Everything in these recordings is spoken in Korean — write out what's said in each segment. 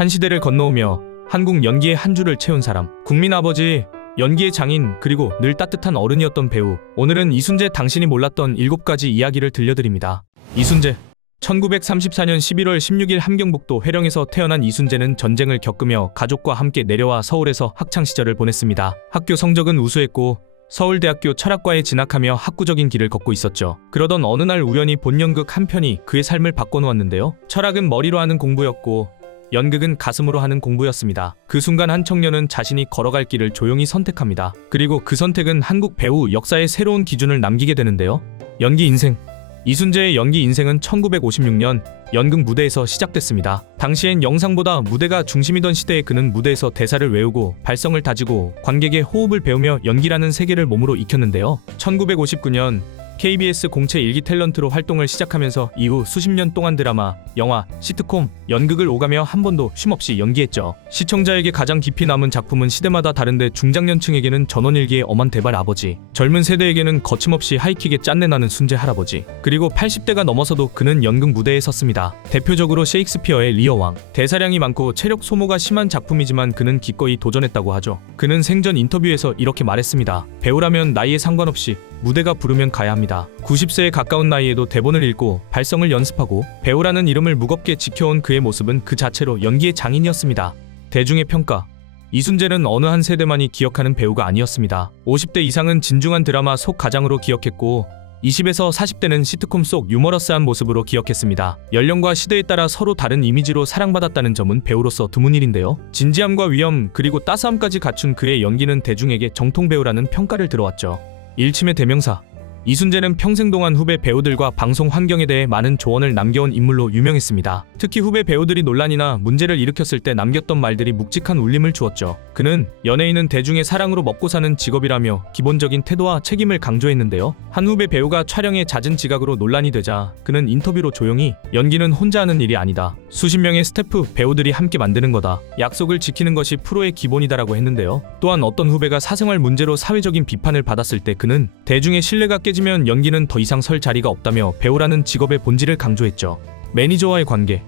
한 시대를 건너오며 한국 연기의 한 줄을 채운 사람, 국민 아버지, 연기의 장인, 그리고 늘 따뜻한 어른이었던 배우. 오늘은 이순재 당신이 몰랐던 7가지 이야기를 들려드립니다. 이순재. 1934년 11월 16일 함경북도 회령에서 태어난 이순재는 전쟁을 겪으며 가족과 함께 내려와 서울에서 학창시절을 보냈습니다. 학교 성적은 우수했고 서울대학교 철학과에 진학하며 학구적인 길을 걷고 있었죠. 그러던 어느 날 우연히 본 연극 한 편이 그의 삶을 바꿔놓았는데요. 철학은 머리로 하는 공부였고 연극은 가슴으로 하는 공부였습니다. 그 순간 한 청년은 자신이 걸어갈 길을 조용히 선택합니다. 그리고 그 선택은 한국 배우 역사의 새로운 기준을 남기게 되는데요. 연기 인생. 이순재의 연기 인생은 1956년 연극 무대에서 시작됐습니다. 당시엔 영상보다 무대가 중심이던 시대에 그는 무대에서 대사를 외우고 발성을 다지고 관객의 호흡을 배우며 연기라는 세계를 몸으로 익혔는데요. 1959년 KBS 공채 일기 탤런트로 활동을 시작하면서 이후 수십 년 동안 드라마, 영화, 시트콤, 연극을 오가며 한 번도 쉼없이 연기했죠. 시청자에게 가장 깊이 남은 작품은 시대마다 다른데 중장년층에게는 전원일기의 엄한 대발 아버지, 젊은 세대에게는 거침없이 하이킥에 짠내나는 순재 할아버지, 그리고 80대가 넘어서도 그는 연극 무대에 섰습니다. 대표적으로 셰익스피어의 리어왕. 대사량이 많고 체력 소모가 심한 작품이지만 그는 기꺼이 도전했다고 하죠. 그는 생전 인터뷰에서 이렇게 말했습니다. 배우라면 나이에 상관없이 무대가 부르면 가야 합니다. 90세에 가까운 나이에도 대본을 읽고 발성을 연습하고 배우라는 이름을 무겁게 지켜온 그의 모습은 그 자체로 연기의 장인이었습니다. 대중의 평가. 이순재는 어느 한 세대만이 기억하는 배우가 아니었습니다. 50대 이상은 진중한 드라마 속 가장으로 기억했고 20에서 40대는 시트콤 속 유머러스한 모습으로 기억했습니다. 연령과 시대에 따라 서로 다른 이미지로 사랑받았다는 점은 배우로서 드문 일인데요. 진지함과 위험 그리고 따스함까지 갖춘 그의 연기는 대중에게 정통 배우라는 평가를 들어왔죠. 일침의 대명사. 이순재는 평생 동안 후배 배우들과 방송 환경에 대해 많은 조언을 남겨온 인물로 유명했습니다. 특히 후배 배우들이 논란이나 문제를 일으켰을 때 남겼던 말들이 묵직한 울림을 주었죠. 그는 연예인은 대중의 사랑으로 먹고 사는 직업이라며 기본적인 태도와 책임을 강조했는데요. 한 후배 배우가 촬영에 잦은 지각으로 논란이 되자 그는 인터뷰로 조용히 연기는 혼자 하는 일이 아니다. 수십 명의 스태프, 배우들이 함께 만드는 거다. 약속을 지키는 것이 프로의 기본이다라고 했는데요. 또한 어떤 후배가 사생활 문제로 사회적인 비판을 받았을 때 그는 대중의 신뢰가 깨지면 연기는 더 이상 설 자리가 없다며 배우라는 직업의 본질을 강조했죠. 매니저와의 관계.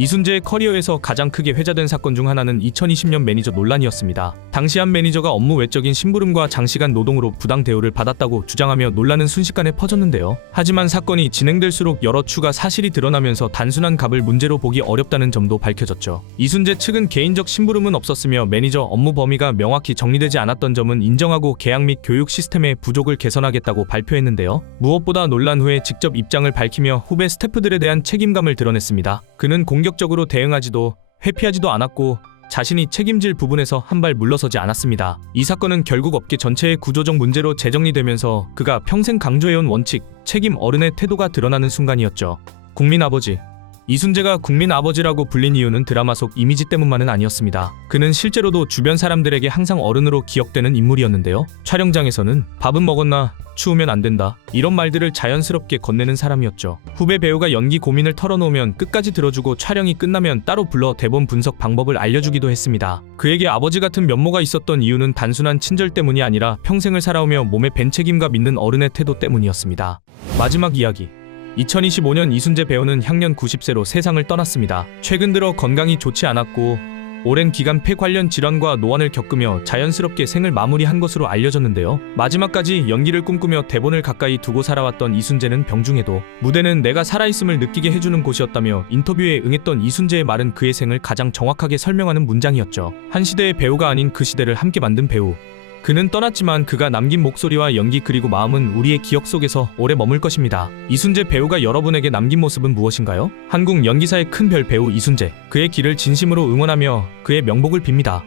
이순재의 커리어에서 가장 크게 회자된 사건 중 하나는 2020년 매니저 논란이었습니다. 당시 한 매니저가 업무 외적인 심부름과 장시간 노동으로 부당 대우를 받았다고 주장하며 논란은 순식간에 퍼졌는데요. 하지만 사건이 진행될수록 여러 추가 사실이 드러나면서 단순한 갑을 문제로 보기 어렵다는 점도 밝혀졌죠. 이순재 측은 개인적 심부름은 없었으며 매니저 업무 범위가 명확히 정리되지 않았던 점은 인정하고 계약 및 교육 시스템의 부족을 개선하겠다고 발표했는데요. 무엇보다 논란 후에 직접 입장을 밝히며 후배 스태프들에 대한 책임감을 드러냈습니다. 그는 공격적으로 대응하지도 회피하지도 않았고 자신이 책임질 부분에서 한 발 물러서지 않았습니다. 이 사건은 결국 업계 전체의 구조적 문제로 재정리되면서 그가 평생 강조해온 원칙, 책임 어른의 태도가 드러나는 순간이었죠. 국민 아버지. 이순재가 국민 아버지라고 불린 이유는 드라마 속 이미지 때문만은 아니었습니다. 그는 실제로도 주변 사람들에게 항상 어른으로 기억되는 인물이었는데요. 촬영장에서는 밥은 먹었나? 추우면 안 된다. 이런 말들을 자연스럽게 건네는 사람이었죠. 후배 배우가 연기 고민을 털어놓으면 끝까지 들어주고 촬영이 끝나면 따로 불러 대본 분석 방법을 알려주기도 했습니다. 그에게 아버지 같은 면모가 있었던 이유는 단순한 친절 때문이 아니라 평생을 살아오며 몸에 밴 책임과 믿는 어른의 태도 때문이었습니다. 마지막 이야기. 2025년 이순재 배우는 향년 90세로 세상을 떠났습니다. 최근 들어 건강이 좋지 않았고 오랜 기간 폐 관련 질환과 노안을 겪으며 자연스럽게 생을 마무리한 것으로 알려졌는데요. 마지막까지 연기를 꿈꾸며 대본을 가까이 두고 살아왔던 이순재는 병중에도 무대는 내가 살아있음을 느끼게 해주는 곳이었다며 인터뷰에 응했던 이순재의 말은 그의 생을 가장 정확하게 설명하는 문장이었죠. 한 시대의 배우가 아닌 그 시대를 함께 만든 배우. 그는 떠났지만 그가 남긴 목소리와 연기 그리고 마음은 우리의 기억 속에서 오래 머물 것입니다. 이순재 배우가 여러분에게 남긴 모습은 무엇인가요? 한국 연기사의 큰 별 배우 이순재. 그의 길을 진심으로 응원하며 그의 명복을 빕니다.